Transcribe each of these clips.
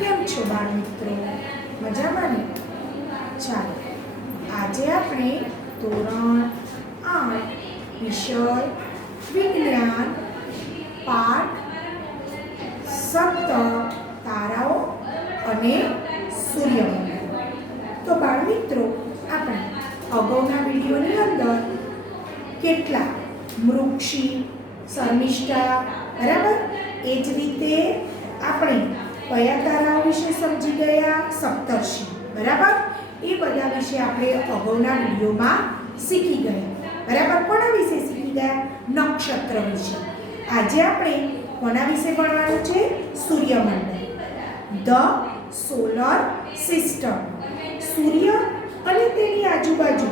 કેમ છો બાળ મિત્રો? મજામાં ને? ચાલો આજે આપણે ધોરણ 8 વિષય વિજ્ઞાન પાઠ 17 તારાઓ અને સૂર્યમંડળ. તો બાળ મિત્રો, આપણે અગાઉના વિડીયોની અંદર કેટલા મૃક્ષી, શર્મિષ્ઠા, બરાબર, એ જ રીતે આપણે કયા તારાઓ વિશે સમજી ગયા? સપ્તર્ષિ, બરાબર, એ બધા વિશે આપણે અગાઉના વિડીયોમાં શીખી ગયા. બરાબર, કોના વિશે શીખી ગયા? નક્ષત્ર વિશે. આજે આપણે કોના વિશે ભણવાનું છે? સૂર્યમંડળ, ધ સોલર સિસ્ટમ. સૂર્ય અને તેની આજુબાજુ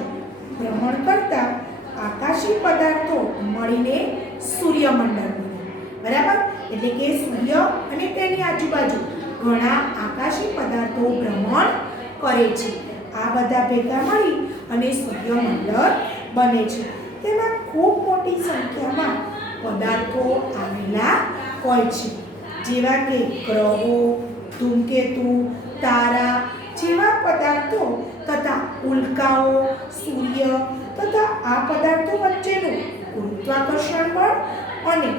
ભ્રમણ કરતા આકાશી પદાર્થો મળીને સૂર્યમંડળ બને. બરાબર, એટલે કે સૂર્ય અને તેની આજુબાજુ ઘણા આકાશી પદાર્થો ભ્રમણ કરે છે. આ બધા ભેગા મળી અને સૂર્યમંડળ બને છે. તેમાં ખૂબ મોટી સંખ્યામાં પદાર્થો આવેલા હોય છે, જેવા કે ગ્રહો, ધૂમકેતુ, તારા જેવા પદાર્થો તથા ઉલ્કાઓ, સૂર્ય તથા આ પદાર્થો વચ્ચેનું ગુરુત્વાકર્ષણ બળ અને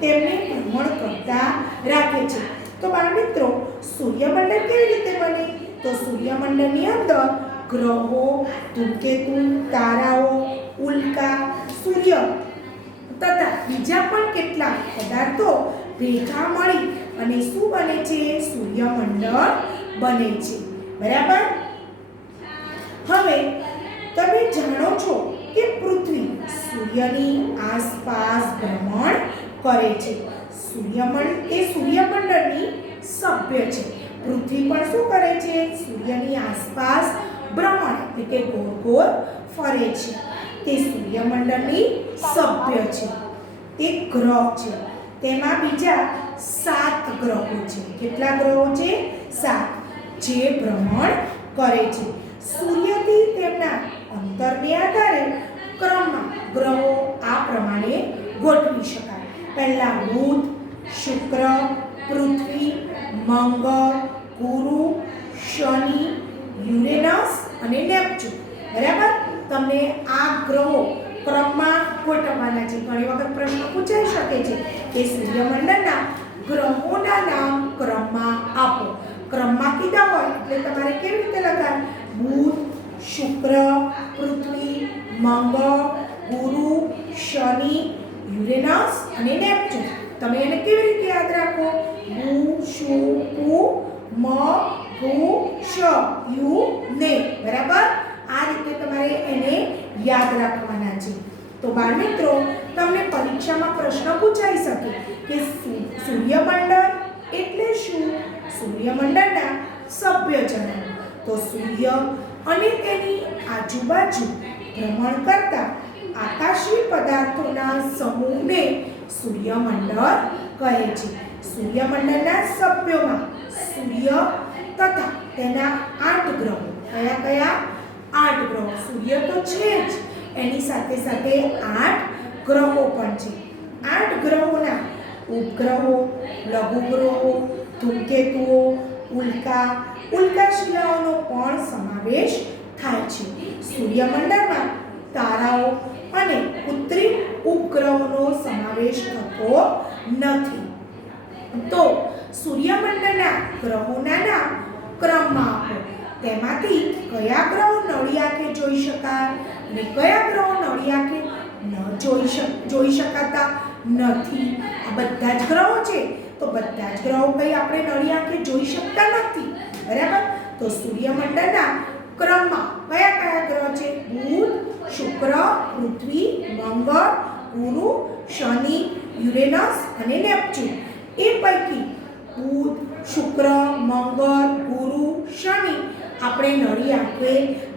તેમને ભ્રમણ કરતા રાખે છે. તો બાળ મિત્રો, સૂર્યમંડળ કેવી રીતે બને? તો સૂર્યમંડળની અંદર ગ્રહો, ધૂમકેતુ, તારાઓ, ઉલ્કા, સૂર્ય તથા બીજા પણ કેટલાક પદાર્થો ભેગા મળી અને શું બને છે? સૂર્યમંડળ બને છે. બરાબર, હવે તમે જાણો છો કે પૃથ્વી સૂર્યની આસપાસ ભ્રમણ કરે છે. સૂર્યમંડળની સભ્ય છે. પૃથ્વી પણ શું કરે છે? સૂર્યની આસપાસ ભ્રમણ એટલે કે ગોળ ગોળ ફરે છે. તે સૂર્યમંડળની સભ્ય છે. તે ગ્રહ છે. તેમાં બીજા 7 ગ્રહો છે. કેટલા ગ્રહો છે? 7, જે ભ્રમણ કરે છે. સૂર્યથી તેમના અંતરને આધારે ક્રમમાં ગ્રહો આ પ્રમાણે ગોઠવી શકાય. પહેલા બુધ, શુક્ર, પૃથ્વી, મંગળ, ગુરુ, શનિ, યુરેનસ અને નેપચ્યુન. બરાબર, તમને આ ગ્રહો ક્રમમાં ગોઠવવાના છે. ઘણી વખત પ્રશ્ન પૂછાઈ શકે છે કે સૂર્યમંડળના ગ્રહોના નામ ક્રમમાં આપો. ક્રમમાં કીધા હોય એટલે તમારે કેવી રીતે લખાય? બુધ, શુક્ર, પૃથ્વી, મંગળ, ગુરુ, શનિ, યુરેનસ અને નેપચ્યુન. તમે એને કેવી રીતે યાદ રાખો? બુ, શુ, પુ, મ, ભુ, શ, યુ, ને. બરાબર, આ રીતે તમારે એને યાદ રાખવાના છે. તો બાળ મિત્રો, તમને પરીક્ષામાં પ્રશ્ન પૂછાઈ શકે કે સૂર્યમંડળ એટલે શું? સૂર્યમંડળના સભ્ય જણાવો. તો સૂર્ય અને તેની આજુબાજુ ભ્રમણ કરતા આકાશી પદાર્થોના સમૂહને સૂર્યમંડળ કહે છે. સૂર્યમંડળના સભ્યોમાં સૂર્ય તથા તેના 8 ગ્રહો. કયા કયા? 8 ગ્રહો. સૂર્ય તો છે જ, એની સાથે સાથે 8 ગ્રહો પણ છે. 8 ગ્રહોના ઉપગ્રહો, લઘુગ્રહો, ધૂમકેતુઓ, ઉલ્કા શિલાઓનો પણ સમાવેશ થાય છે. સૂર્યમંડળમાં તારાઓ અને કૃત્રિમ ઉપગ્રહોનો સમાવેશ થતો નથી. તો સૂર્યમંડળના ગ્રહોના નામ ક્રમમાં આપો. તેમાંથી કયા ગ્રહો નળી આંખે જોઈ શકાય અને કયા ગ્રહો નળી આંખે જોઈ શકાતા નથી? આ બધા જ ગ્રહો છે. તો બધા જ ગ્રહો કઈ આપણે નળી આંખે જોઈ શકતા નથી. બરાબર, તો સૂર્યમંડળના ક્રમમાં કયા કયા ગ્રહ છે? બુધ, શુક્ર, પૃથ્વી, મંગળ, ગુરુ, શનિ, યુરેનસ અને નેપચ્યુન. એ પૈકી બુધ, શુક્ર, મંગળ, ગુરુ, શનિ આપણે નળી આંખે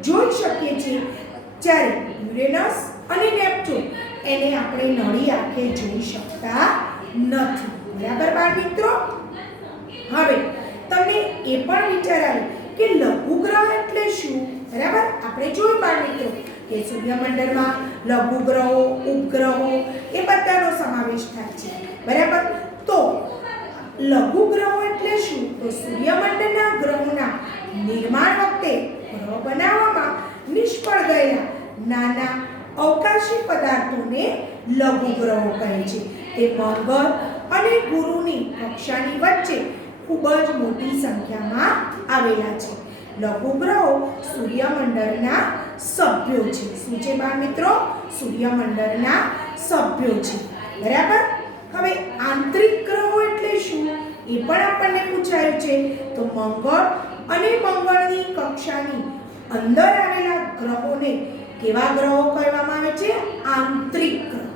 જોઈ શકીએ છીએ, જ્યારે યુરેનસ અને નેપચ્યુન એને આપણે નળી આંખે જોઈ શકતા નથી. બરાબર બાળ મિત્રો, હવે તમને એ પણ વિચાર આવે કે લઘુગ્રહ એટલે શું? બરાબર, આપણે જોયું બાળ મિત્રો કે સૂર્યમંડળમાં લઘુગ્રહો, ઉપગ્રહો એ બધાનો સમાવેશ થાય છે. બરાબર, તો લઘુગ્રહો એટલે શું? તો સૂર્યમંડળ નાના અવકાશી પદાર્થોને લઘુગ્રહો કહે છે. તે મંગળ અને ગુરુની કક્ષાની વચ્ચે ખૂબ જ મોટી સંખ્યામાં આવેલા છે. લઘુગ્રહો સૂર્યમંડળના સભ્યો છે. શું છે બાળ મિત્રો? સૂર્યમંડળના સભ્યો છે. બરાબર. હવે આંતરિક ગ્રહો એટલે શું એ પણ આપણને પૂછાયું છે. તો મંગળ અને મંગળની કક્ષાની અંદર આવેલા ગ્રહોને કેવા ગ્રહો કહેવામાં આવે છે? આંતરિક ગ્રહો.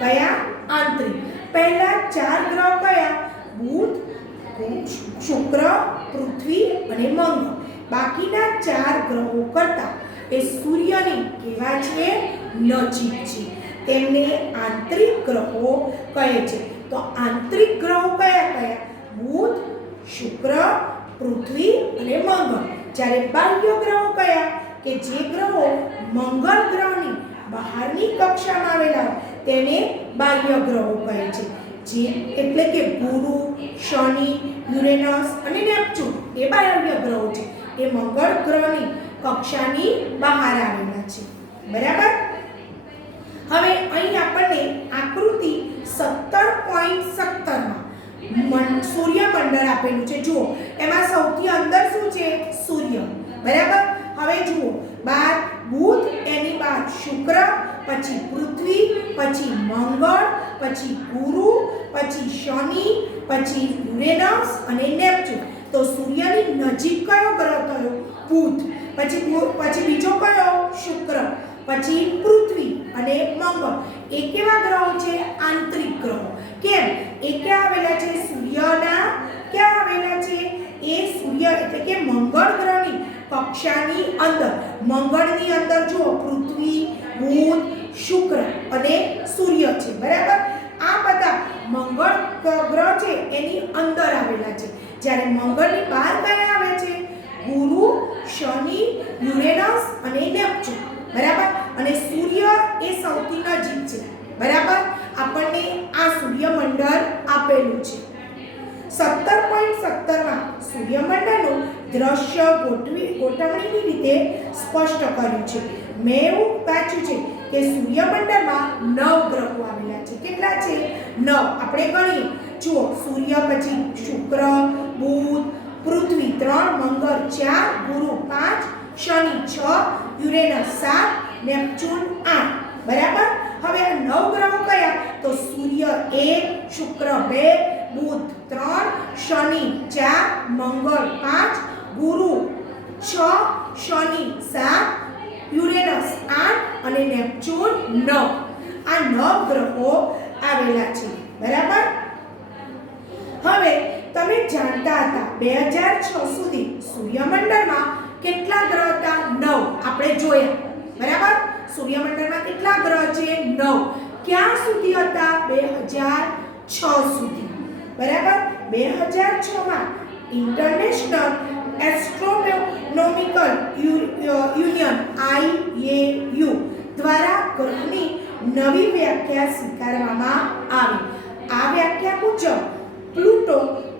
કયા? આંતરિક. પહેલા 4 ગ્રહો કયા? બુધ, શુક્ર, પૃથ્વી અને મંગળ. બાકીના 4 ગ્રહો કરતા એ સૂર્યની કેવા છે? નજીક છે. તેમને આંતરિક ગ્રહો કહે છે. તો આંતરિક ગ્રહો કયા કયા? બુધ, શુક્ર, પૃથ્વી અને મંગળ. જ્યારે બાહ્ય ગ્રહો કયા? કે જે ગ્રહો મંગળ ગ્રહની બહારની કક્ષામાં આવેલા તેને બાહ્ય ગ્રહો કહે છે. જે એટલે કે ગુરુ, શનિ, યુરેનસ અને નેપચ્યુન એ બાહ્ય ગ્રહો છે. એ મંગળ ગ્રહની કક્ષાની બહાર આવેલા છે. બરાબર. હવે અહીં આપણને આકૃતિ 17.17 માં સૂર્યમંડળ આપેલું છે. જુઓ, એમાં સૌથી અંદર શું છે? સૂર્ય. બરાબર. હવે જુઓ, બહાર બુધ, એની બહાર શુક્ર, પછી પૃથ્વી, પછી મંગળ, પછી ગુરુ, પછી શનિ, પછી યુરેનસ અને નેપચ્યુન. તો સૂર્યની નજીક કયો ગ્રહ થયો? બુધ. પછી બીજો કયો? શુક્ર. પછી પૃથ્વી અને મંગળ. એ કેવા ગ્રહો છે? આંતરિક ગ્રહો. કેમ? એ ક્યાં આવેલા છે? સૂર્યના ક્યાં આવેલા છે? એ સૂર્ય એટલે કે મંગળ ગ્રહની કક્ષાની અંદર. મંગળની અંદર જુઓ પૃથ્વી, બુધ, શુક્ર અને સૂર્ય છે. બરાબર. આ બધા મંગળ ગ્રહ છે એની અંદર આવેલા છે. જ્યારે મંગળની બહાર કયા આવે છે? ગુરુ, શનિ, યુરેનસ અને નેપચ્યુન. બરાબર. અને સૂર્ય એ સૌથી નજીક છે. બરાબર. આપણને આ સૂર્યમંડળ આપેલું છે. 17.17 માં સૂર્યમંડળનું દ્રશ્ય ગોઠવણીની રીતે સ્પષ્ટ કર્યું છે. મેં એવું વાંચ્યું છે કે સૂર્યમંડળમાં 9 ગ્રહો આવેલા છે. કેટલા છે? 9. આપણે ગણીએ. જુઓ, સૂર્ય, પછી શુક્ર, બુધ, પૃથ્વી 3, મંગળ 4, ગુરુ 5, શનિ 6, યુરેનસ 7, નેપચ્યુન 8. બરાબર. હવે આ 9 ગ્રહો કયા? તો સૂર્ય 1, શુક્ર 2, બુધ 3, શનિ 4, મંગળ 5, ગુરુ 6, શનિ 7, યુરેનસ 8 અને નેપચ્યુન 9. આ 9 ગ્રહો આવેલા છે. બરાબર. હવે તમે જાણતા હતા 2006 સુધી સૂર્યમંડળમાં કેટલા ગ્રહ હતા? 9. આપણે જોયા. બરાબર. સૂર્યમંડળમાં કેટલા ગ્રહ છે? 9. ક્યાં સુધી હતા? 2006 સુધી. બરાબર. 2006 માં ઇન્ટરનેશનલ એસ્ટ્રોનોમિકલ યુનિયન IAU દ્વારા ગ્રહની નવી વ્યાખ્યા સ્વીકારવામાં આવી. આ વ્યાખ્યા મુજબ પ્લુટો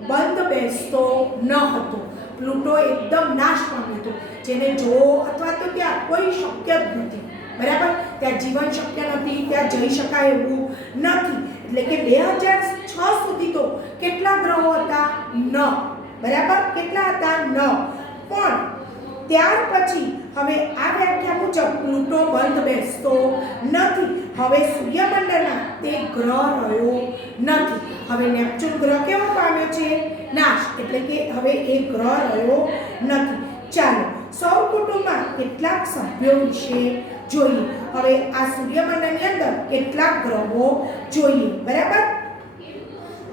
બંધ બેસતો ન હતો. પ્લુટો એકદમ નાશ પામ્યો હતો. જેને જોવો અથવા તો ત્યાં કોઈ શક્ય જ નથી. બરાબર. ત્યાં જીવન શક્ય નથી, ત્યાં જઈ શકાય એવું નથી. એટલે કે 2006 સુધી તો કેટલા ગ્રહો હતા? 9. બરાબર. કેટલા હતા? 9. પણ ત્યાર પછી હવે આ વ્યાખ્યા મુજબ પ્લુટો બંધ બેસતો નથી. હવે સૂર્યમંડળમાં તે ગ્રહ રહ્યો નથી. હવે નેપચ્યુન ગ્રહ કેવો પામ્યો છે? નાશ. એટલે કે હવે એ ગ્રહ રહ્યો નથી. ચાલો સૌર કુટુંબમાં કેટલાક સભ્યો વિશે જોઈએ. હવે આ સૂર્યમંડળની અંદર કેટલાક ગ્રહો જોઈએ. બરાબર.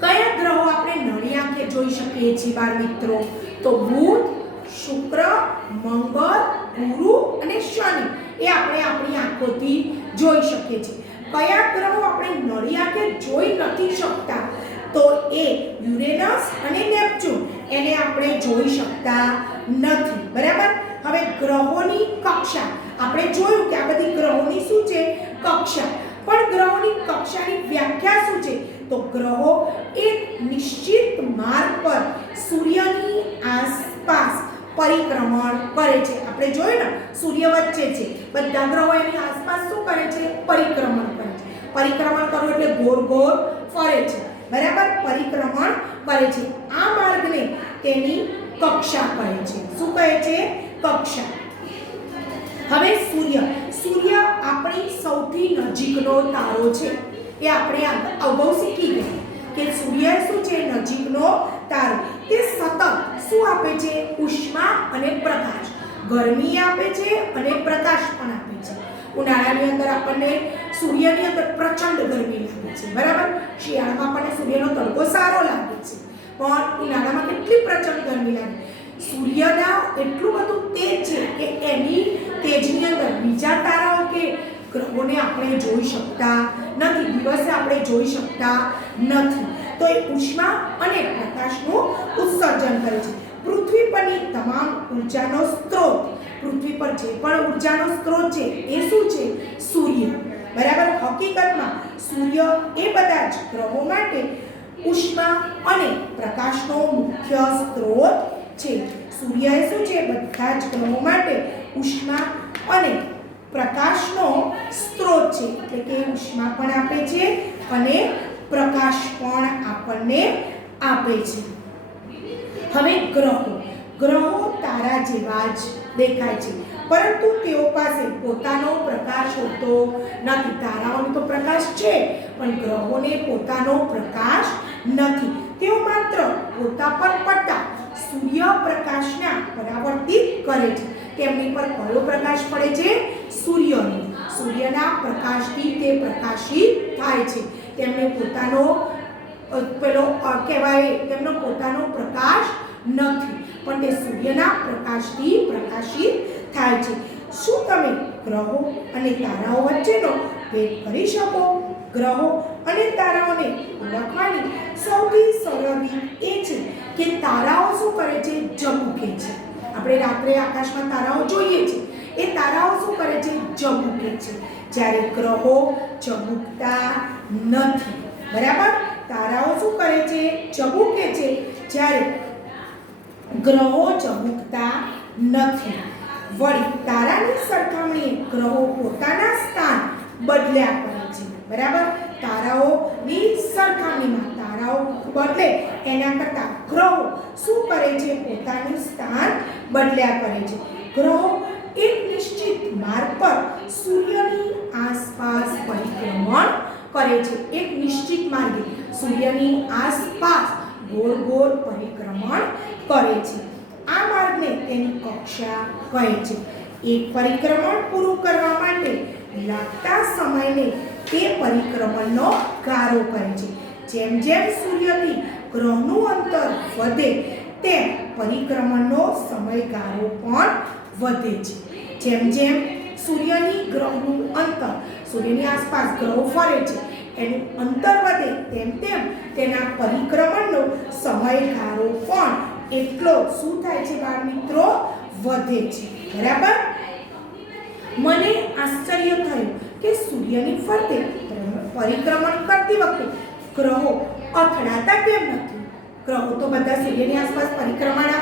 કયા ગ્રહો આપણે નળી આંખે જોઈ શકીએ છીએ બાળ મિત્રો? તો બુધ, શુક્ર, મંગળ, ગુરુ અને શનિ એ આપણે આપણી આંખોથી જોઈ શકીએ છીએ. કયા ગ્રહો આપણે નળી આંખે જોઈ નથી શકતા? તો એ યુરેનસ અને નેપચ્યુન. એને આપણે જોઈ શકતા નથી. બરાબર. હવે ગ્રહોની કક્ષા આપણે જોયું કે આ બધી ગ્રહોની શું છે? કક્ષા. પણ ગ્રહોની કક્ષાની વ્યાખ્યા શું છે? તો ગ્રહો એક નિશ્ચિત માર્ગ પર સૂર્યની આસપાસ પરિક્રમણ કરે છે. આપણે જોયું ને સૂર્ય વચ્ચે છે, બધા ગ્રહો એની આસપાસ શું કરે છે? પરિક્રમણ કરે છે. પરિક્રમણ કરવું એટલે ગોળ ગોળ ફરે છે. બરાબર, પરિક્રમણ કરે છે. આ માર્ગને તેની કક્ષા કહે છે. શું કહે છે? કક્ષા. હવે સૂર્ય આપણી સૌથી નજીકનો તારો છે. એ આપણે અગાઉ શીખી ગયા કે સૂર્ય શું છે? નજીકનો તારો. તે સતત શું આપે છે? ઉષ્મા અને પ્રકાશ. ગરમી આપે છે અને પ્રકાશ પણ આપે છે. ઉનાળાની અંદર આપણને સૂર્યની અંદર પ્રચંડ ગરમી લાગે છે. બરાબર, શિયાળામાં આપણને સૂર્યનો તડકો સારો લાગે છે, પણ ઉનાળામાં કેટલી પ્રચંડ ગરમી લાગે. સૂર્યના એટલું બધું તેજ છે કે એની તેજની અંદર બીજા તારાઓ કે ગ્રહોને આપણે જોઈ શકતા નથી. દિવસે આપણે જોઈ શકતા નથી. તો એ ઉષ્મા અને પ્રકાશનું ઉત્સર્જન કરે છે. પૃથ્વી પરની તમામ ઊર્જાનો સ્ત્રોત, પૃથ્વી પર જે પણ ઊર્જાનો સ્ત્રોત છે એ શું છે? સૂર્ય. બરાબર, હકીકતમાં સૂર્ય એ બધા જ ગ્રહો માટે ઉષ્મા અને પ્રકાશનો મુખ્ય સ્ત્રોત છે. સૂર્ય એ શું છે? બધા જ ગ્રહો માટે ઉષ્મા અને પ્રકાશનો સ્ત્રોત છે. એટલે કે ઉષ્મા પણ આપે છે અને પ્રકાશ પણ આપણને આપે છે. હવે ગ્રહો તારા જેવા જ દેખાય છે, પરંતુ તેઓ પાસે પોતાનો પ્રકાશ હોતો નથી. તારાઓનો તો પ્રકાશ છે, પણ ગ્રહોને પોતાનો પ્રકાશ નથી. તેઓ માત્ર પોતા પર પડતા સૂર્યપ્રકાશના પરાવર્તિત કરે છે. તેમની પર કયો પ્રકાશ પડે છે? સૂર્યનો. સૂર્યના પ્રકાશથી તે પ્રકાશિત થાય છે. તેમને પોતાનો તેમનો પોતાનો પ્રકાશ નથી, પણ તે સૂર્યના પ્રકાશથી પ્રકાશિત થાય છે. શું તમે ગ્રહો અને તારાઓ વચ્ચેનો ભેદ કરી શકો? ગ્રહો અને તારાઓને ઓળખવાની સૌથી સરળ રીત એ છે કે તારાઓ શું કરે છે? ઝબૂકે છે. આપણે રાત્રે આકાશમાં તારાઓ જોઈએ છીએ. એ તારાઓ શું કરે છે? ઝબૂકે છે. જ્યારે ગ્રહો ઝબૂકતા નથી. બરાબર, તારાઓ શું કરે છે? ઝબૂકે છે, જ્યારે ગ્રહો ઝબૂકતા નથી. વળી તારાની સરખામણીએ ગ્રહો પોતાના સ્થાન બદલ્યા કરે છે. બરાબર, તારાઓની સરખામણીમાં તારાઓ બદલે એના કરતાં ગ્રહો શું કરે છે? પોતાનું સ્થાન બદલ્યા કરે છે. ગ્રહો એક નિશ્ચિત માર્ગ પર સૂર્યની આસપાસ પરિક્રમણ કરે છે. એક નિશ્ચિત માર્ગે સૂર્યની આસપાસ ગોળ ગોળ પરિક્રમણ કરે છે. આ માર્ગને તેની કક્ષા કહે છે. એક પરિક્રમણ પૂરું કરવા માટે લાગતા સમયને તે પરિક્રમણનો ગાળો કહે છે. જેમ જેમ સૂર્યથી ગ્રહનું અંતર વધે તેમ પરિક્રમણનો સમયગાળો પણ વધે છે. જેમ જેમ ગ્રહનું અંતર, સૂર્યની આસપાસ ગ્રહો ફરે છે, એનું અંતર વધે તેમ તેમ તેના પરિક્રમણનો સમયગાળો પણ એટલો શું થાય છે બાળ મિત્રો? વધે છે. બરાબર, મને આશ્ચર્ય થયું કે સૂર્યની ફરતે પરિક્રમણ કરતી વખતે ગ્રહો અથડાતા કેમ નથી? ગ્રહો તો બધા સૂર્યની આસપાસ પરિક્રમણ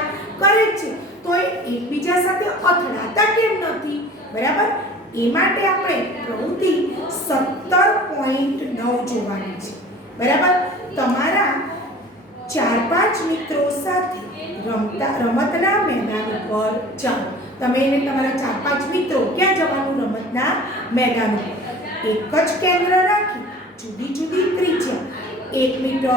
કરે છે, તો એ એકબીજા સાથે અથડાતા કેમ નથી? બરાબર, એ માટે આપણે પ્રવૃત્તિ 17.9 જોવાની છે. બરાબર, તમારા 4-5 મિત્રો સાથે રમતના મેદાન ઉપર જાઓ. તમે એને તમારા 4-5 મિત્રો ક્યાં જવાનું? રમતના મેદાન ઉપર. એક જ કેન્દ્ર રાખી જુદી જુદી ત્રિજ્યા 1 મીટર,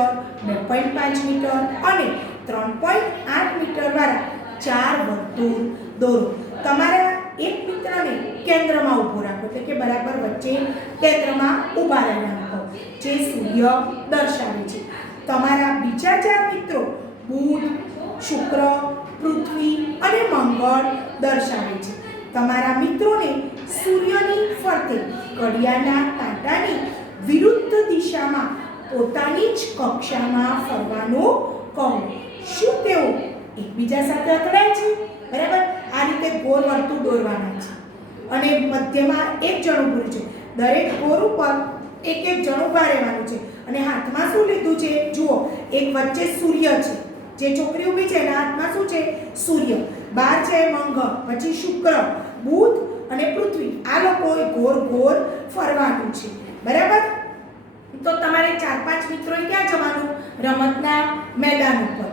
2.5 મીટર અને 3.8 મીટર વાળા 4 વર્તુળ દોરો. તમારા એક મિત્રને કેન્દ્રમાં ઊભો રાખો, એટલે કે બરાબર વચ્ચે કેન્દ્રમાં ઊભા રહેવાનો, જે સૂર્ય દર્શાવે છે. તમારા બીજા 4 મિત્રો બુધ, શુક્ર, પૃથ્વી અને મંગળ દર્શાવે છે. તમારા મિત્રોને સૂર્યની ફરતે ઘડિયાળના કાંટાની વિરુદ્ધ દિશામાં પોતાની જ કક્ષામાં ફરવાનું કહો. શું તેઓ એકબીજા સાથે અથડાય છે? બરાબર, આ રીતે ગોળ વર્તુળ દોરવાના છે અને મધ્યમાં એક જણ ઊભું છે. દરેક ગોળ ઉપર એક જણ ઊભા રહેવાનું છે અને હાથમાં શું લીધું છે? જુઓ, એક વચ્ચે સૂર્ય છે, જે છોકરી ઊભી છે એના હાથમાં શું છે? સૂર્ય. બહાર છે મંગળ, પછી શુક્ર, બુધ અને પૃથ્વી. આ લોકોએ ગોળ ગોળ ફરવાનું છે. બરાબર? તો તમારે 4-5 મિત્રોએ ક્યાં જવાનું? રમતના મેદાન ઉપર.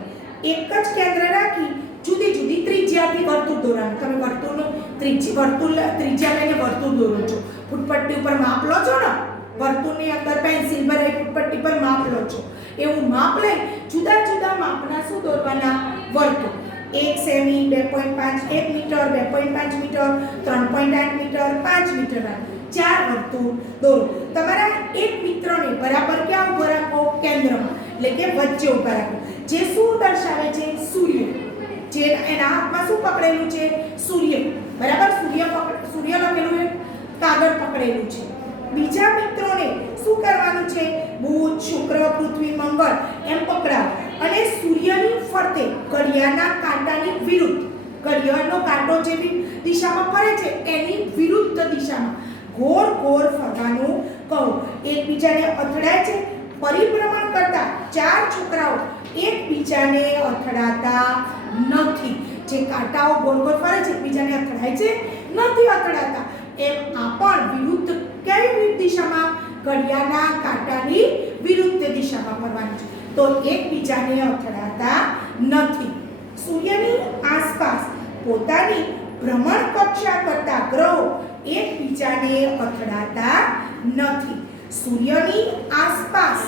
એક જ કેન્દ્ર રાખી જુદી જુદી ત્રિજ્યાથી વર્તુળ દોરવાનું. તમે વર્તુળનું ત્રિજ્યા લઈને વર્તુળ દોરો છો. ફૂટપટ્ટી ઉપર માપ લો છો ને, વર્તુળની અંદર પેન્સિલ ભરાઈ ફૂટપટ્ટી પર માપ લો છો. એવું માપ લઈ જુદા જુદા માપના શું દોરવાના? વર્તુળ. 1 સેમી, 2.5, 1 મીટર, 2.5 મીટર, 3.8 મીટર, 5 મીટર, 4 વર્તુળ દોરો. તમારા એક મિત્રને બરાબર ક્યાં ઉભો રાખો? કેન્દ્રમાં, એટલે કે વચ્ચે ઉભા રાખો. જે શું દર્શાવે છે? સૂર્ય. જે એના હાથમાં શું પકડેલું છે? સૂર્ય. બરાબર? સૂર્ય લખેલું છે, કાગળ પકડેલું છે. બીજા મિત્રોને શું કરવાનું છે? બુધ, શુક્ર, પૃથ્વી, મંગળ એમ પકડાવો અને સૂર્યની ફરતે ઘડિયાળના કાંટાની વિરુદ્ધ, ઘડિયાળનો કાંટો જે દિશામાં ફરે છે એની વિરુદ્ધ દિશામાં ગોળ ગોળ ફરવાનું કહો. એકબીજાને અથડાય છે. પરિભ્રમણ કરતા 4 છોકરાઓ એકબીજાને અથડાતા નથી. જે કાંટાઓ ગોળ ગોળ ફરે છે એકબીજાને અથડાય છે? નથી અથડાતા. એમ આ પણ વિરુદ્ધ, કઈ વિરુદ્ધ દિશામાં? ઘડિયાળના કાંટાની વિરુદ્ધ દિશામાં ફરવાનું છે. તો એકબીજાને અથડાતા નથી. સૂર્યની આસપાસ પોતાની ભ્રમણ કક્ષા કરતા ગ્રહો એકબીજાને અથડાતા નથી. સૂર્યની આસપાસ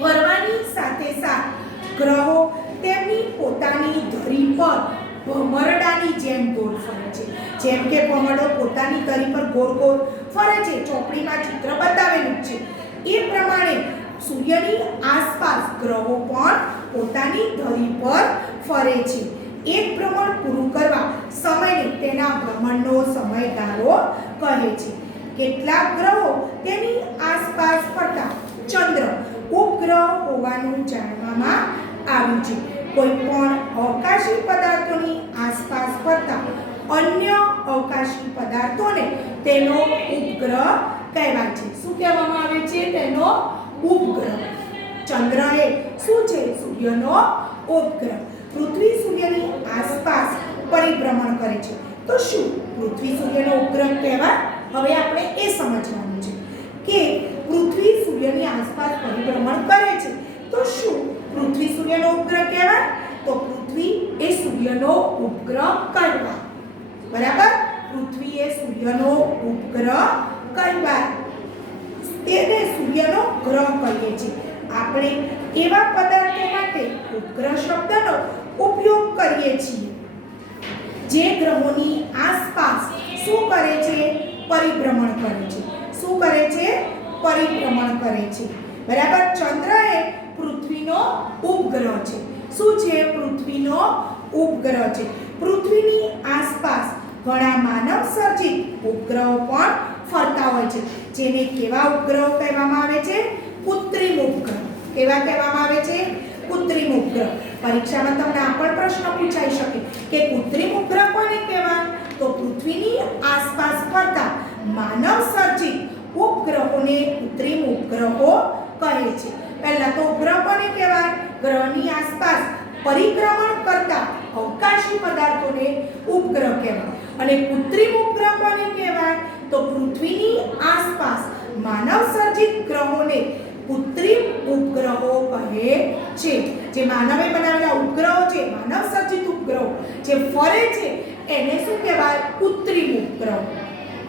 ફરવાની સાથે સાથ ગ્રહો તેમની પોતાની ધરી પર ભમરડાની જેમ ગોળ ફરે છે. જેમ કે ભમરડો પોતાની ધરી પર ગોળ ગોળ ફરે છે, ચોપડીમાં ચિત્ર બતાવેલું છે. એ પ્રમાણે સૂર્યની આસપાસ ગ્રહો પણ પોતાની ધરી પર ફરે છે. એક ભ્રમણ પૂરું કરવા સમયને તેના ભ્રમણનો સમયગાળો કહે છે. કેટલાક ગ્રહો તેની આસપાસ ફરતા ચંદ્ર ઉપગ્રહ હોવાનું જાણવામાં આવ્યું છે. કોઈ પણ અવકાશી પદાર્થોની આસપાસ ફરતા અન્ય અવકાશી પદાર્થોને તેનો ઉપગ્રહ કહેવાય છે. શું કહેવામાં આવે છે? તેનો ઉપગ્રહ. ચંદ્ર એ શું છે? સૂર્યનો ઉપગ્રહ. પૃથ્વી સૂર્યની આસપાસ પરિભ્રમણ કરે છે. તો શું પૃથ્વી સૂર્યનો ઉપગ્રહ કહેવાય? હવે આપણે એ સમજવાનું છે કે પૃથ્વી સૂર્યની આસપાસ પરિભ્રમણ કરે છે. તો શું પૃથ્વી સૂર્યનો ઉપગ્રહ કહેવાય? તો પૃથ્વી એ સૂર્યનો ઉપગ્રહ કહેવાય. બરાબર? પૃથ્વી એ સૂર્યનો ઉપગ્રહ કહેવાય. તેને સૂર્યનો ગ્રહ કહીએ છીએ. આપણે એવા પદાર્થો માટે ઉપગ્રહ શબ્દનો ઉપયોગ કરીએ છીએ જે ગ્રહોની આસપાસ શું કરે છે? પરિભ્રમણ કરે છે. શું કરે છે? પરિભ્રમણ કરે છે. બરાબર? ચંદ્ર એ પૃથ્વીનો ઉપગ્રહ છે. શું છે? પૃથ્વીનો ઉપગ્રહ છે. પૃથ્વીની આસપાસ ઘણા માનવ સર્જિત ઉપગ્રહો પણ ફરતા હોય છે. જેને કેવા ઉપગ્રહો કહેવામાં આવે છે? કૃત્રિમ ઉપગ્રહ. કેવા કહેવામાં આવે છે? કૃત્રિમ ઉપગ્રહ. પરીક્ષામાં તમને આ પણ પ્રશ્ન પૂછાઈ શકે કે કૃત્રિમ ઉપગ્રહ કોને કહેવાય? તો પૃથ્વીની આસપાસ ફરતા માનવ સર્જિત ઉપગ્રહોને કૃત્રિમ ઉપગ્રહો કહે છે. પહેલા તો ઉપગ્રહ કોને કહેવાય? ગ્રહની આસપાસ પરિભ્રમણ કરતા અવકાશી પદાર્થોને ઉપગ્રહ કહેવાય. અને કૃત્રિમ ઉપગ્રહ કોને કહેવાય? તો પૃથ્વીની આસપાસ માનવ સર્જિત ગ્રહોને કૃત્રિમ ઉપગ્રહો કહે છે. જે માનવે બનાવેલા ઉપગ્રહો છે, માનવ સર્જિત ઉપગ્રહો જે ફરે છે એને શું કહેવાય? કૃત્રિમ ઉપગ્રહો.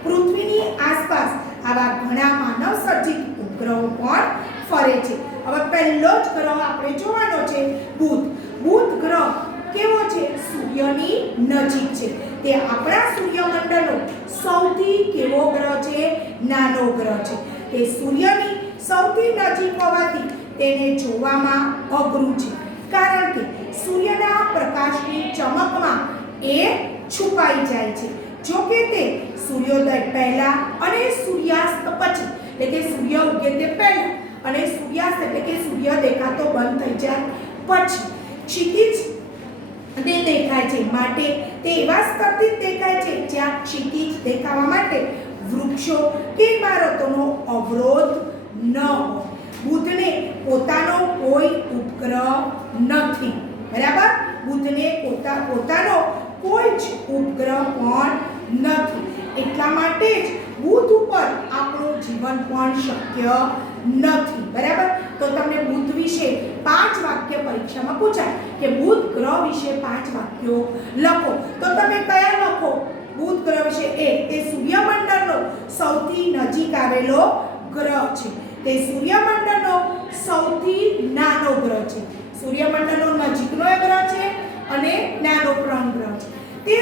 પૃથ્વીની આસપાસ આવા ઘણા માનવ સર્જિત ઉપગ્રહો પણ ફરે છે. હવે પહેલો જ ગ્રહ આપણે જોવાનો છે બુધ. બુધ ગ્રહ કેવો છે? સૂર્યની નજીક છે. તે આપણા સૂર્યમંડળનો સૌથી કેવો ગ્રહ છે? નાનો ગ્રહ છે. તે સૂર્યની સૌથી નજીક હોવાથી તેને જોવામાં અઘરું છે. કારણ કે સૂર્યના પ્રકાશની ચમકમાં એ છુપાઈ જાય છે. જો કે તે સૂર્યોદય પહેલા અને સૂર્યાસ્ત પછી, એટલે કે સૂર્ય ઉગે તે પહેલા અને સૂર્યાસ્ત એટલે કે સૂર્ય દેખાતો બંધ થઈ જાય પછી ક્ષિતિજ તે દેખાય છે. માટે તે એવા સ્થળથી દેખાય છે જ્યાં ક્ષિતિજ દેખાવા માટે વૃક્ષો કે ઇમારતોનો અવરોધ ન હોય. બુધને પોતાનો કોઈ ઉપગ્રહ નથી. બરાબર? બુધને પોતાનો જ ઉપગ્રહ પણ નથી. એટલા માટે જ બુધ ઉપર આપણું જીવન પણ શક્ય નથી. બરાબર? તો તમને બુધ વિશે 5 વાક્ય પરીક્ષામાં પૂછાય કે બુધ ગ્રહ વિશે 5 વાક્યો લખો. તો તમે કયા લખો? બુધ ગ્રહ વિશે તે સૂર્યમંડળનો સૌથી નજીક આવેલો ગ્રહ છે. તે સૂર્યમંડળનો સૌથી નાનો ગ્રહ છે. સૂર્યમંડળનો નજીકનો ગ્રહ છે અને નાનો ગ્રહ છે. તે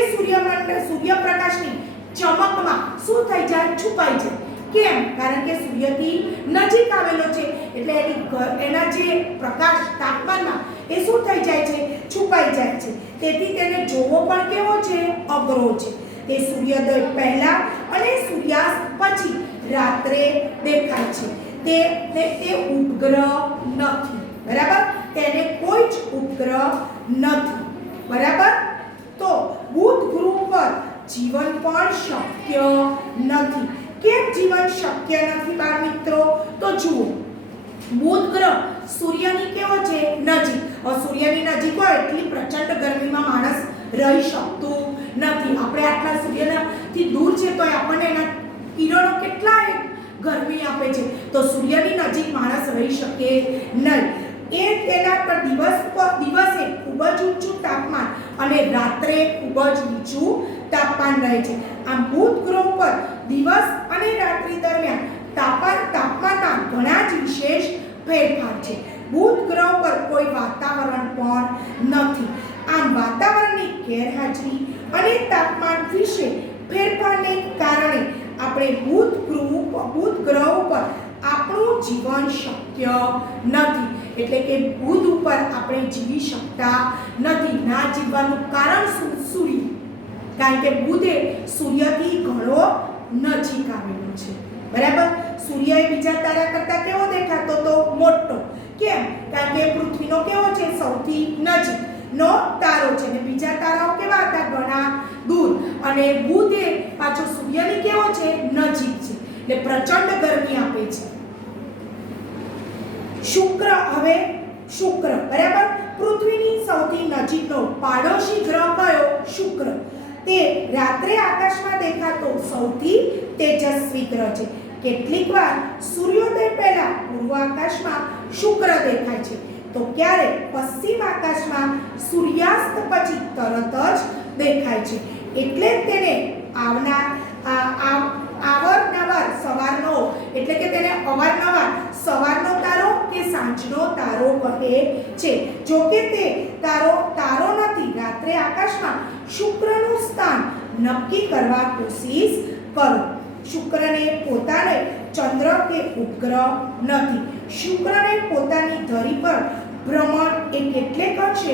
સૂર્યપ્રકાશની ચમકમાં શું થઈ જાય? છુપાઈ જાય. કેમ? કારણ કે સૂર્યથી નજીક આવેલો છે એટલે એના જે પ્રકાશ તાપમાનમાં એ શું થઈ જાય છે? છુપાઈ જાય છે. તેથી તેને જોવો પણ કેવો છે? અઘરો છે. તે સૂર્યોદય પહેલા અને સૂર્યાસ્ત પછી રાત્રે દેખાય છે. તે ઉપગ્રહ નથી. બરાબર? તેને કોઈ જ ઉપગ્રહ નથી. બરાબર? તો બુધ ગ્રહ પર જીવન પણ શક્ય નથી. કેમ જીવન શક્ય નથી બાળ મિત્રો? તો જુઓ, બુધ ગ્રહ સૂર્યની કેવો છે? નજીક. સૂર્યની નજીક હોય એટલી પ્રચંડ ગરમીમાં માણસ રહી શકતું નથી. આપણે આટલા સૂર્યથી દૂર છે તો આપણને એના કિરણો કેટલા ગરમી આપે છે. તો સૂર્યની નજીક માણસ રહી શકે નહીં. તેના પર દિવસે ખૂબ જ ઊંચું તાપમાન અને રાત્રે ખૂબ જ નીચું તાપમાન રહે છે. આમ બુધ ગ્રહ પર દિવસ અને રાત્રિ દરમિયાન તાપમાનના ઘણા જ વિશેષ ફેરફાર છે. બુધ ગ્રહ પર કોઈ વાતાવરણ પણ નથી. આમ વાતાવરણની ગેરહાજરી અને તાપમાન વિશે ફેરફારને કારણે આપણે બુધ ગ્રહ ઉપર આપણું જીવન શક્ય નથી. એટલે કે બુધ ઉપર આપણે જીવી શકતા નથી. ના જીવવાનું કારણ શું? સૂર્ય. કારણ કે બુધ એ સૂર્યથી ઘણો નજીક આવેલો છે. બરાબર? સૂર્ય એ બીજા તારા કરતા કેવો દેખાતો તો? મોટો. કેમ? કારણ કે પૃથ્વીનો કેવો છે? સૌથી નજીકનો તારો છે અને બીજા તારાઓ કેવા હતા? ઘણા દૂર. અને બુધ એ પાછો સૂર્યની કેવો છે? નજીક છે. એટલે પ્રચંડ ગરમી આપે છે. શુક્ર. હવે શુક્ર. બરાબર? પૃથ્વીની સૌથી નજીકનો પાડોશી ગ્રહ કયો? શુક્ર. તે રાત્રે આકાશમાં દેખાતો સૌથી તેજસ્વી ગ્રહ છે. કેટલીકવાર સૂર્યોદય પહેલા પૂર્વ આકાશમાં શુક્ર દેખાય છે તો ક્યારે પશ્ચિમ આકાશમાં સૂર્યાસ્ત પછી તરત જ દેખાય છે. એટલે તેને અવારનવાર સવારનો તારો કે સાંજનો તારો કહે છે. જો કે તે તારો નથી. રાત્રે આકાશમાં શુક્રનું સ્થાન નક્કી કરવા કોશિશ કરો. શુક્રને પોતાને ચંદ્ર કે ઉપગ્રહ નથી. શુક્રને પોતાની ધરી પર ભ્રમણ એ કેટલેક અંશે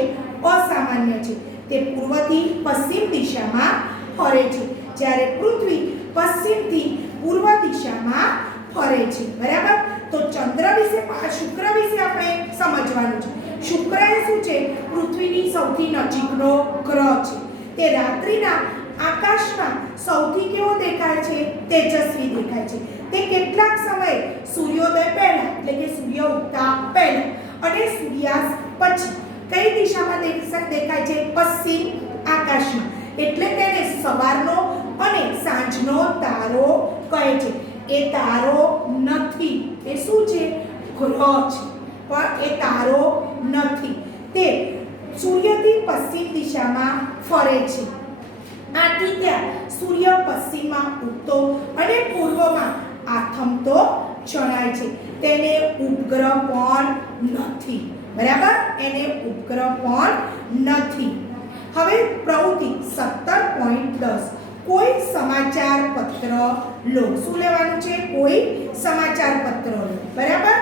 અસામાન્ય છે. તે પૂર્વથી પશ્ચિમ દિશામાં ફરે છે જ્યારે પૃથ્વી પશ્ચિમથી પૂર્વ દિશામાં ફરે છે. બરાબર? તો શુક્ર વિશે આપણે સમજવાનું છે. શુક્ર એ શું છે? પૃથ્વીની સૌથી નજીકનો ગ્રહ છે. તે રાત્રિના આકાશમાં સૌથી કેવો દેખાય છે? તેજસ્વી દેખાય છે. તે કેટલાક સમયે સૂર્યોદય પહેલા એટલે કે સૂર્ય ઉગતા પહેલા અને સૂર્યાસ્ત પછી કઈ દિશામાં દેખાય છે? પશ્ચિમ આકાશમાં. એટલે તેને સવારનો અને સાંજનો તારો કહે છે. એ તારો નથી. એ શું છે? ગ્રહ છે. પણ એ તારો નથી. તે સૂર્યથી પશ્ચિમ દિશામાં ફરે છે. આથી ત્યાં સૂર્ય પશ્ચિમમાં ઉગતો અને પૂર્વમાં આથમતો જણાય છે. તેને ઉપગ્રહ પણ નથી. બરાબર? એને ઉપગ્રહ પણ નથી. હવે પ્રવૃત્તિ 17.10 કોઈ સમાચાર પત્ર લો. શું લેવાનું છે? કોઈ સમાચાર પત્ર લો. બરાબર?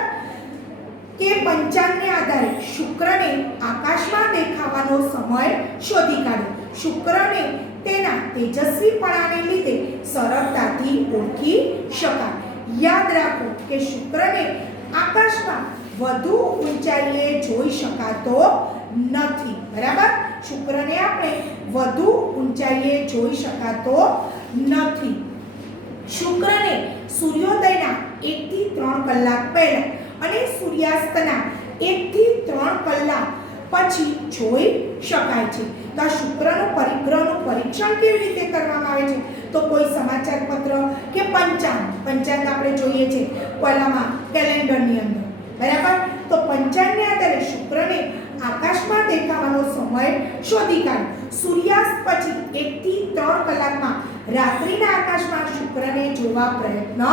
કે પંચાંગને આધારે શુક્રને આકાશમાં દેખાવાનો સમય શોધી કાઢો. શુક્રને તેના તેજસ્વીપણાને લીધે સરળતાથી ઓળખી શકાય. યાદ રાખો કે શુક્રને આકાશમાં વધુ ઊંચાઈએ જોઈ શકાતો નથી. બરાબર? શુક્રને આપણે વધુ ઊંચાઈએ જોઈ શકાતો નથી. શુક્રને સૂર્યોદયના 1 થી 3 કલાક પહેલા અને સૂર્યાસ્તના 1 થી 3 કલાક પછી જોઈ શકાય છે. તો આ શુક્રનું પરિગ્રહનું પરીક્ષણ કેવી રીતે કરવામાં આવે છે? તો કોઈ સમાચાર પત્ર કે પંચાંગ આપણે જોઈએ છે પહેલામાં કેલેન્ડરની અંદર, બરાબર? તો પંચાંગને આધારે શુક્રને આકાશમાં દેખાવાનો સમય શોધી કાઢો. સૂર્યાસ્ત પછી 1 થી 3 કલાકમાં રાત્રિના આકાશમાં શુક્રને જોવા પ્રયત્ન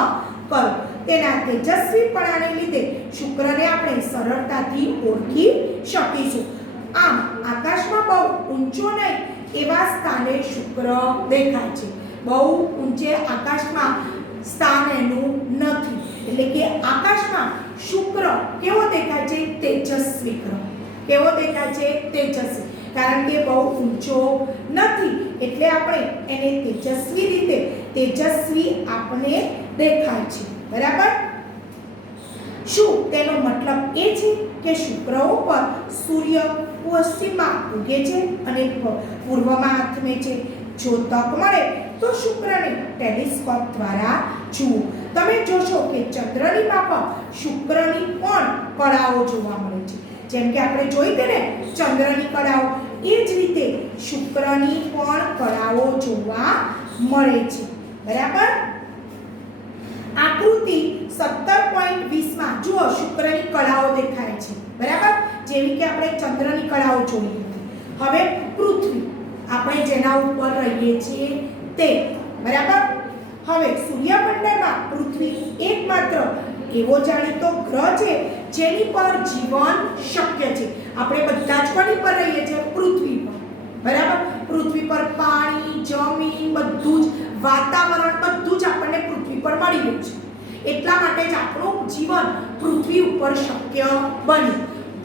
કરો. તેના તેજસ્વીપણાને લીધે શુક્રને આપણે સરળતાથી ઓળખી શકીશું. આમ આકાશમાં બહુ ઊંચો નહીં એવા સ્થાને શુક્ર દેખાય છે. બહુ ઊંચે આકાશમાં સ્થાન એનું નથી, એટલે કે આકાશમાં શુક્ર કેવો દેખાય છે? તેજસ્વી ગ્રહ. કેવો દેખાય છે? તેજસ્વી. કારણ કે બહુ ઊંચો નથી એટલે આપણે એને તેજસ્વી રીતે તેજસ્વી આપણે દેખાય છે, બરાબર? શું તેનો મતલબ એ છે કે શુક્ર ઉપર સૂર્ય પશ્ચિમમાં ઉગે છે અને પૂર્વમાં આથમે છે? જો તક મળે તો શુક્રને ટેલિસ્કોપ દ્વારા જુઓ. તમે જોશો કે ચંદ્રની માફક શુક્રની પણ કળાઓ જોવા મળે છે. જેમ કે આપણે જોઈ કે ને ચંદ્રની કળાઓ, એ જ રીતે શુક્રની પણ કળાઓ જોવા મળે છે, બરાબર? આકૃતિ 17.20 માં જુઓ શુક્રની કળાઓ દેખાય છે, બરાબર? જેવી કે આપણે ચંદ્રની કળાઓ જોઈ હતી. હવે પૃથ્વી, આપણે જેના ઉપર રહીએ છીએ તે, બરાબર? હવે સૂર્યમંડળમાં પૃથ્વી એકમાત્ર એવો જાણીતો ગ્રહ છે જેની પર જીવન શક્ય છે. આપણે બધા જ કોની પર રહીએ છીએ? પૃથ્વી પર, બરાબર? પૃથ્વી પર પાણી, જમીન, બધું જ વાતાવરણ બધું જ આપણને પૃથ્વી પર મળી રહ્યું છે. એટલા માટે જ આપણું જીવન પૃથ્વી ઉપર શક્ય બન્યું.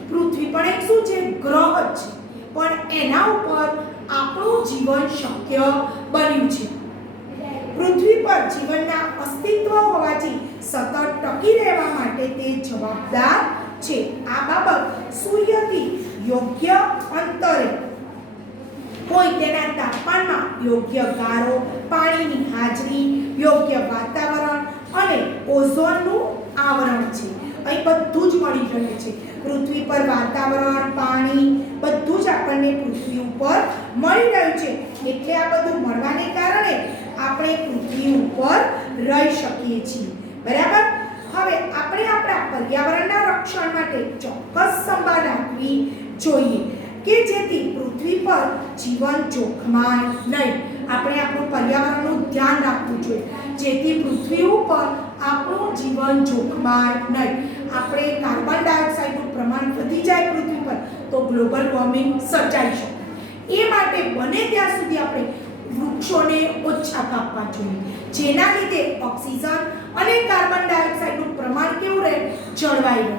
પૃથ્વી પણ એક શું છે? ગ્રહ જ છે, પણ એના ઉપર આપણું જીવન શક્ય બન્યું છે. પૃથ્વી પર જીવનના અસ્તિત્વ હોવાથી સતત ટકી રહેવા માટે તે જવાબદાર છે. આ બાબત સૂર્યથી યોગ્ય અંતરે હોય તેના તાપમાનમાં યોગ્ય ગારો, પાણીની હાજરી, યોગ્ય વાતાવરણ અને ઓઝોનનું આવરણ છે. અહીં બધું જ મળી રહે છે. પૃથ્વી પર વાતાવરણ, પાણી બધું જ આપણને પૃથ્વી ઉપર મળી રહ્યું છે. એટલે આ બધું મળવાને કારણે આપણે પૃથ્વી ઉપર રહી શકીએ છીએ, બરાબર? હવે આપણે આપણા પર્યાવરણના રક્ષણ માટે ચોક્કસ સંભાળ રાખવી જોઈએ કે જેથી પૃથ્વી પર જીવન જોખમાય નહીં. આપણે આપણું પર્યાવરણનું ધ્યાન રાખવું જોઈએ જેથી પૃથ્વી ઉપર આપણું જીવન જોખમાય નહીં. આપણે કાર્બન ડાયોક્સાઇડનું પ્રમાણ વધી જાય પૃથ્વી પર તો ગ્લોબલ વોર્મિંગ સર્જાઈ શકે. એ માટે બને ત્યાં સુધી આપણે વૃક્ષોને ઓછા કાપવા જોઈએ, જેના લીધે ઓક્સિજન અને કાર્બન ડાયોક્સાઇડનું પ્રમાણ કેવું રહે? જળવાઈ રહે,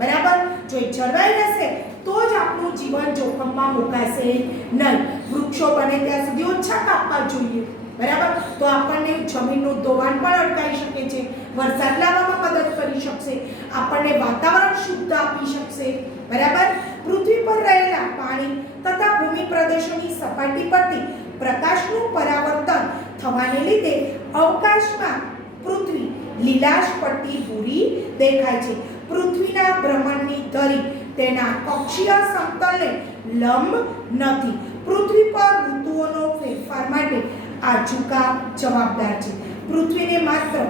બરાબર? જો એ જળવાઈ રહેશે તો જ આપણું જીવન જોખમમાં મુકાશે નહીં. વૃક્ષો બને ત્યાં સુધી ઓછા કાપવા જોઈએ, બરાબર? તો આપણને જમીનનું ધોવાણ પણ અટકાવી શકે છે, વરસાદ લાવવામાં મદદ કરી શકશે, આપણને વાતાવરણ શુદ્ધ આપી શકશે, બરાબર? પૃથ્વી પર રહેલા પાણી તથા ભૂમિ પ્રદેશોની સપાટી પરથી પ્રકાશનું પરાવર્તન થવાને લીધે અવકાશમાં પૃથ્વી લીલાશ પટ્ટી ભૂરી દેખાય છે. પૃથ્વીના ભ્રમણની ધરી તેના કક્ષીય સમતલને લંબ નથી. પૃથ્વી પર ઋતુઓનો ફેરફાર માટે આ ઝુકાવ જવાબદાર છે. પૃથ્વીને માત્ર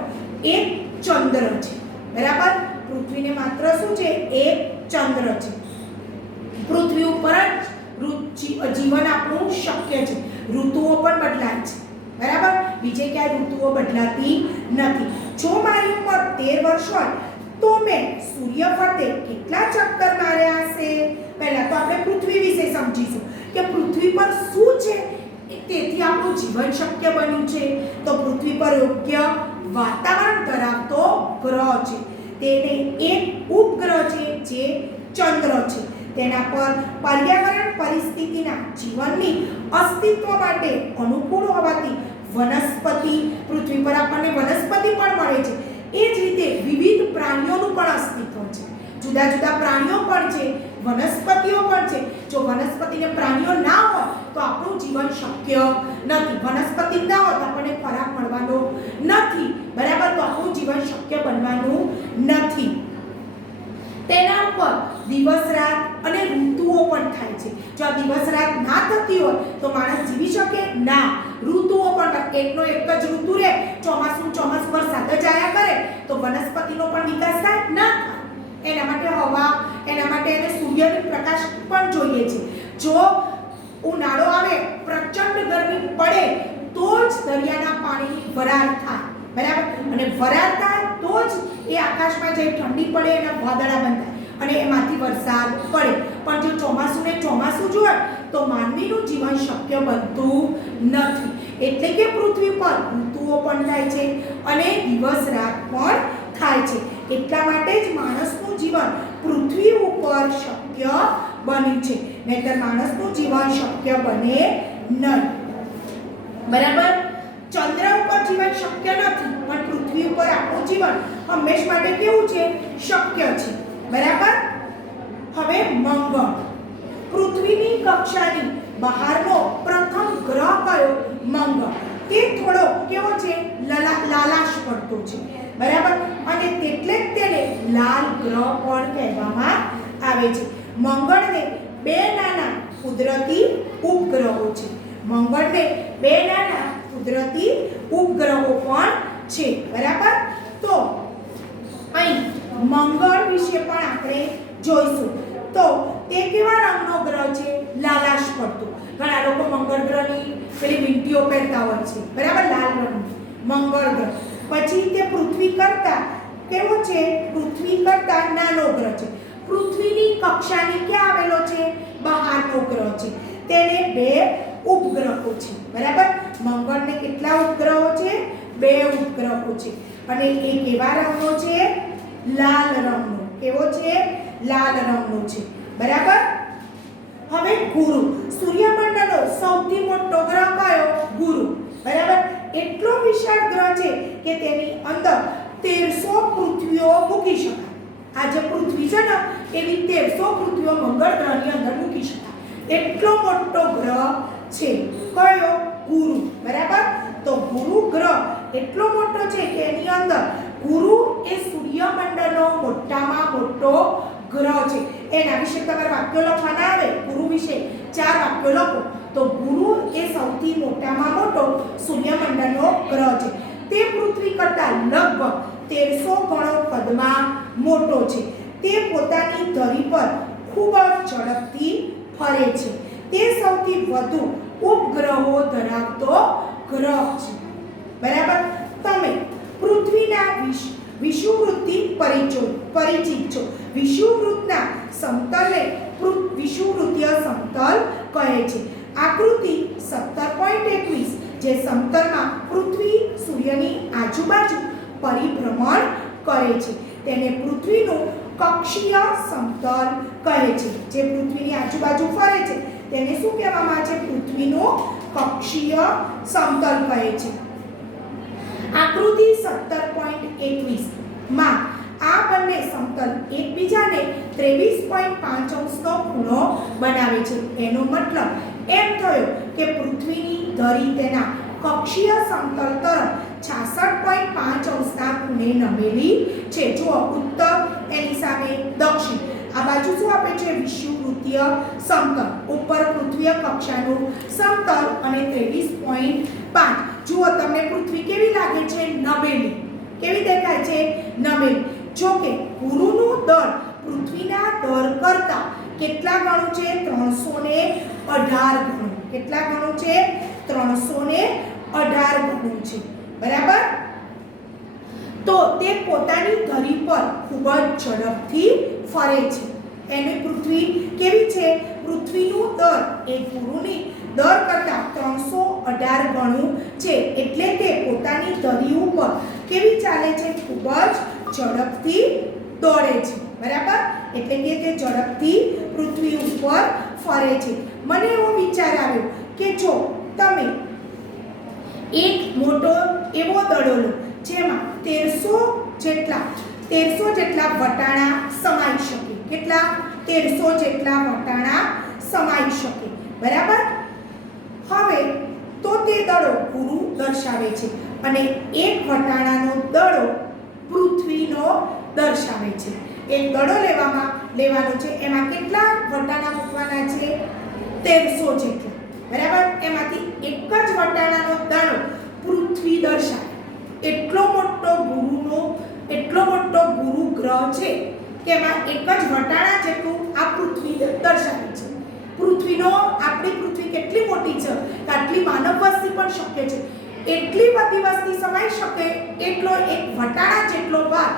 એક ચંદ્ર છે, બરાબર? પૃથ્વીને માત્ર શું છે? એક ચંદ્ર છે. પૃથ્વી ઉપર જ જીવન આપણું શક્ય છે. ઋતુઓ પણ બદલાય છે, બરાબર? બીજે ક્યાંય ઋતુઓ બદલાતી નથી. જો મારી ઉંમર 13 વર્ષ હોય તો મેં સૂર્ય ફરતે કેટલા ચક્કર માર્યા હશે? પહેલા તો આપણે પૃથ્વી વિશે સમજીશું કે પૃથ્વી પર શું છે તેથી આપણું જીવન શક્ય બન્યું છે. તો પૃથ્વી પર યોગ્ય વાતાવરણ ધરાવતો ગ્રહ છે. તેને એક ઉપગ્રહ છે જે ચંદ્ર છે. તેના પર પર્યાવરણ પરિસ્થિતિના જીવનની અસ્તિત્વ માટે અનુકૂળ હોવાથી વનસ્પતિ, પૃથ્વી પર આપણને વનસ્પતિ પણ મળે છે. એ જ રીતે વિવિધ પ્રાણીઓનું પણ અસ્તિત્વ છે. જુદા જુદા પ્રાણીઓ પણ છે, વનસ્પતિઓ પણ છે. જો વનસ્પતિ અને પ્રાણીઓ ના હોય તો આપણું જીવન શક્ય નથી. વનસ્પતિ ના હોય તો આપણને ખોરાક મળવાનો નથી, બરાબર? તો આપણું જીવન શક્ય બનવાનું નથી. તેના ઉપર દિવસ રાત અને ઋતુઓ પણ જો દિવસ રાત ના થતી હોય તો માણસ જીવી શકે ના. ઋતુઓ પણ એકનો એક જ ઋતુ રહે, ચોમાસું વરસાદ જ આયા કરે તો વનસ્પતિનો પણ વિકાસ થાય ના થાય. એના માટે હવા, એના માટે એને સૂર્યનો પ્રકાશ પણ જોઈએ છે. જો ઉનાળો આવે, પ્રચંડ ગરમી પડે તો જ દરિયાના પાણીની વરાળ થાય, બરાબર? અને વરાળ થાય તો જ એ આકાશમાં જે ઠંડી પડે એના વાદળા બંધાય અને એમાંથી વરસાદ પડે. પણ જો ચોમાસું જોઈએ તો માનવીનું જીવન શક્ય બનતું નથી. એટલે કે પૃથ્વી પર ઋતુઓ પણ થાય છે અને દિવસ રાત પણ થાય છે. એટલા માટે જ માણસનું જીવન પૃથ્વી ઉપર શક્ય બન્યું છે, નહીંતર માણસનું જીવન શક્ય બને નહીં, બરાબર? ચંદ્ર ઉપર જીવન શક્ય નથી, પણ પૃથ્વી ઉપર આપણું જીવન હંમેશ માટે કેવું છે? શક્ય છે, બરાબર? હવે મંગળ, પૃથ્વીની કક્ષાની બહારનો પ્રથમ ગ્રહ કયો? મંગળ. તે થોડો કેવો છે? લાલાશ પડતો છે, બરાબર? અને તેટલે જ તેને લાલ ગ્રહ પણ કહેવામાં આવે છે. મંગળને બે નાના કુદરતી ઉપગ્રહો છે. મંગળને બે નાના કુદરતી ઉપગ્રહો પણ છે, બરાબર? તો અહીં મંગળ વિશે પણ આપણે જોઈશું. તો તે કેવા રંગનો ગ્રહ છે? લાલાશ પડતો. ઘણા લોકો મંગળ ગ્રહની પેલી વીંટીઓ પહેરતા હોય છે, બરાબર? લાલ રંગની મંગળ ગ્રહ. પછી તે પૃથ્વી કરતા કેવો છે? પૃથ્વી કરતા નાનો ગ્રહ છે. પૃથ્વીની કક્ષાની ક્યાં આવેલો છે? બહારનો ગ્રહ છે. તેને બે ઉપગ્રહો છે, બરાબર? મંગળને કેટલા ઉપગ્રહો છે? બે ઉપગ્રહો છે. અને એ કેવા રંગનો છે? લાલ રંગનો. કેવો છે? લાલ રંગનો છે, બરાબર? હવે ગુરુ, સૂર્યમંડળનો સૌથી મોટો ગ્રહ કયો? ગુરુ, બરાબર? એટલો વિશાળ ગ્રહ છે કે તેની અંદર 1300 પૃથ્વીઓ મૂકી શકાય. આ જે પૃથ્વી છે ને એવી 1300 પૃથ્વીઓ મંગળ ગ્રહની અંદર મૂકી શકાય. એટલો મોટો ગ્રહ છે. કયો? ગુરુ, બરાબર? તો ગુરુ ગ્રહ એટલો મોટો છે કે એની અંદર ગુરુ એ સૂર્યમંડળનો મોટામાં મોટો ગ્રહ છે. એના વિશે તમારે વાક્યો લખવાના આવે. ગુરુ વિશે 4 વાક્યો લખો. તો ગુરુ એ સૌથી મોટામાં મોટો સૂર્યમંડળનો ગ્રહ છે. તે પૃથ્વી કરતાં લગભગ 1300 ગણો કદમાં મોટો છે. તે પોતાની ધરી પર ખૂબ જ ઝડપથી ફરે છે. તે સૌથી વધુ ઉપગ્રહો ધરાવતો ગ્રહ છે, બરાબર? તમે પૃથ્વીના વિષુવવૃત્તિ પરિચિત છો. વિષુવવૃત્તના સમતલને વિષુવવૃત્તીય સમતલ કહે છે. આકૃતિ 17.21 જે સમતલમાં પૃથ્વી સૂર્યની આજુબાજુ પરિભ્રમણ કરે છે તેને પૃથ્વીનું કક્ષીય સમતલ કહે છે. જે પૃથ્વીની આજુબાજુ ફરે છે તેને શું કહેવામાં આવે છે? પૃથ્વીનું કક્ષીય સમતલ કહે છે. આકૃતિ 17.21 માં આ બંને સમતલ એકબીજાને 23.5 અંશનો ખૂણો બનાવે છે. એનો મતલબ એમ થયો કે પૃથ્વીની ધરી તેના કક્ષીય સમતલ તરફ 66.5 અંશના ખૂણે નમેલી છે. જો ઉત્તર, એની સામે દક્ષિણ. આ બાજુ શું આપે છે? વિષુવવૃત્તીય સમતલ. ઉપર પૃથ્વીય કક્ષાનું સમતલ અને 23.5. જુઓ તમને પૃથ્વી કેવી લાગે છે? નમેલી. કેવી દેખાય છે? નમેલી. જો કે ગુરુનું દળ પૃથ્વીના દળ કરતા કેટલા ગણું છે? 318 ગણું. કેટલા ગણું છે? 318 ગણું છે, બરાબર? તો તે પોતાની ધરી પર ખૂબ જ ઝડપથી ફરે છે. એની પૃથ્વી કેવી છે? પૃથ્વીનું દળ એ ગુરુની દળ કરતા 318 ગણું છે. એટલે તે પોતાની ધરી ઉપર કેવી ચાલે છે? ખૂબ જ ઝડપથી દોડે છે, બરાબર? એટલે કે તે ઝડપથી પૃથ્વી ઉપર ફરે છે. મને એવો વિચાર આવ્યો કે જો તમે એક મોટો એવો દડો લો જેમાં 1300 જેટલા વટાણા સમાઈ શકે. કેટલા? 1300 જેટલા વટાણા સમાઈ શકે, બરાબર? હવે તો તે દડો ગુરુ દર્શાવે છે અને એક વટાણાનો દડો પૃથ્વીનો દર્શાવે છે. એક દડો લેવાનો છે, એમાં કેટલા વટાણા મૂકવાના છે? 1300 જેટલા, બરાબર. એમાંથી એક જ વટાણાનો દાણો પૃથ્વી દર્શાવે. એટલો મોટો ગુરુ ગ્રહ છે કે એમાં એક જ વટાણા જેટલું આ પૃથ્વી દર્શાવે છે. પૃથ્વીનો આપણી પૃથ્વી કેટલી મોટી છે કે આટલી માનવ વસ્તી પણ શક્ય છે. એટલી બધી વસ્તી સમાઈ શકે એટલો એક વટાણા જેટલો ભાગ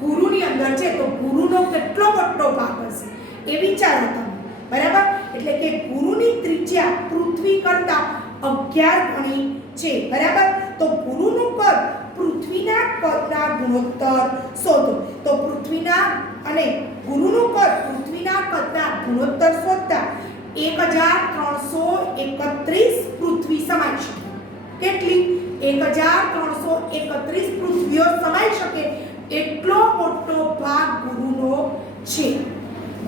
ગુરુની અંદર છે. તો ગુરુનો કેટલો મોટો ભાગ હશે એ વિચારો તમે, બરાબર. એટલે કે ગુરુની ત્રિજ્યા પૃથ્વી કરતા 11 ગણી છે, બરાબર. તો ગુરુનું કદ પૃથ્વીના કદના ગુણોત્તર શોધો. તો પૃથ્વીના અને ગુરુનું કદ પૃથ્વીના કદના ગુણોત્તર શોધતા 1331 પૃથ્વી સમાઈ શકે. કેટલી? 1331 પૃથ્વીઓ સમાઈ શકે એટલો મોટો ભાગ ગુરુનો છે.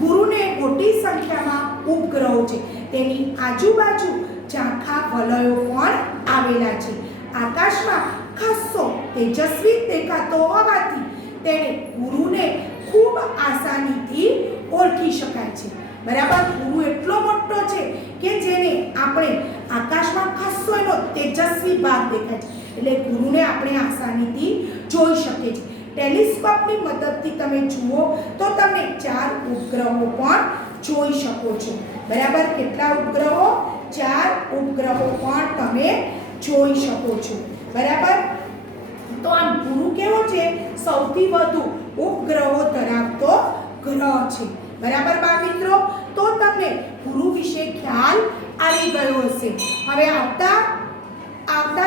ગુરુને મોટી સંખ્યામાં ઉપગ્રહો છે. તેની આજુબાજુ ઝાંખા વલયો પણ આવેલા છે. આકાશમાં ખાસ્સો તેજસ્વી દેખાતો હોવાથી તેને ગુરુને ખૂબ આસાનીથી ઓળખી શકાય છે, બરાબર. ગુરુ એટલો મોટો છે કે જેને આપણે આકાશમાં ખાસ્સો એનો તેજસ્વી ભાગ દેખાય છે, એટલે ગુરુને આપણે આસાનીથી જોઈ શકીએ છીએ. ટેલિસ્કોપની મદદથી તમે જુઓ તો તમે 4 ઉપગ્રહો પણ જોઈ શકો છો, બરાબર. કેટલા ઉપગ્રહો? 4 ઉપગ્રહો પણ તમે જોઈ શકો છો, બરાબર. તો આ ગુરુ કેવો છે? સૌથી વધુ ઉપગ્રહો ધરાવતો ગ્રહ છે, બરાબર બા મિત્રો. તો તમને ગુરુ વિશે ખ્યાલ આવી ગયો હશે. હવે આવતા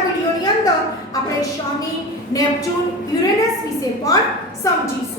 વિડીયોની અંદર આપણે શનિ, નેપચ્યુન, યુરેનસ વિશે પણ સમજીશું.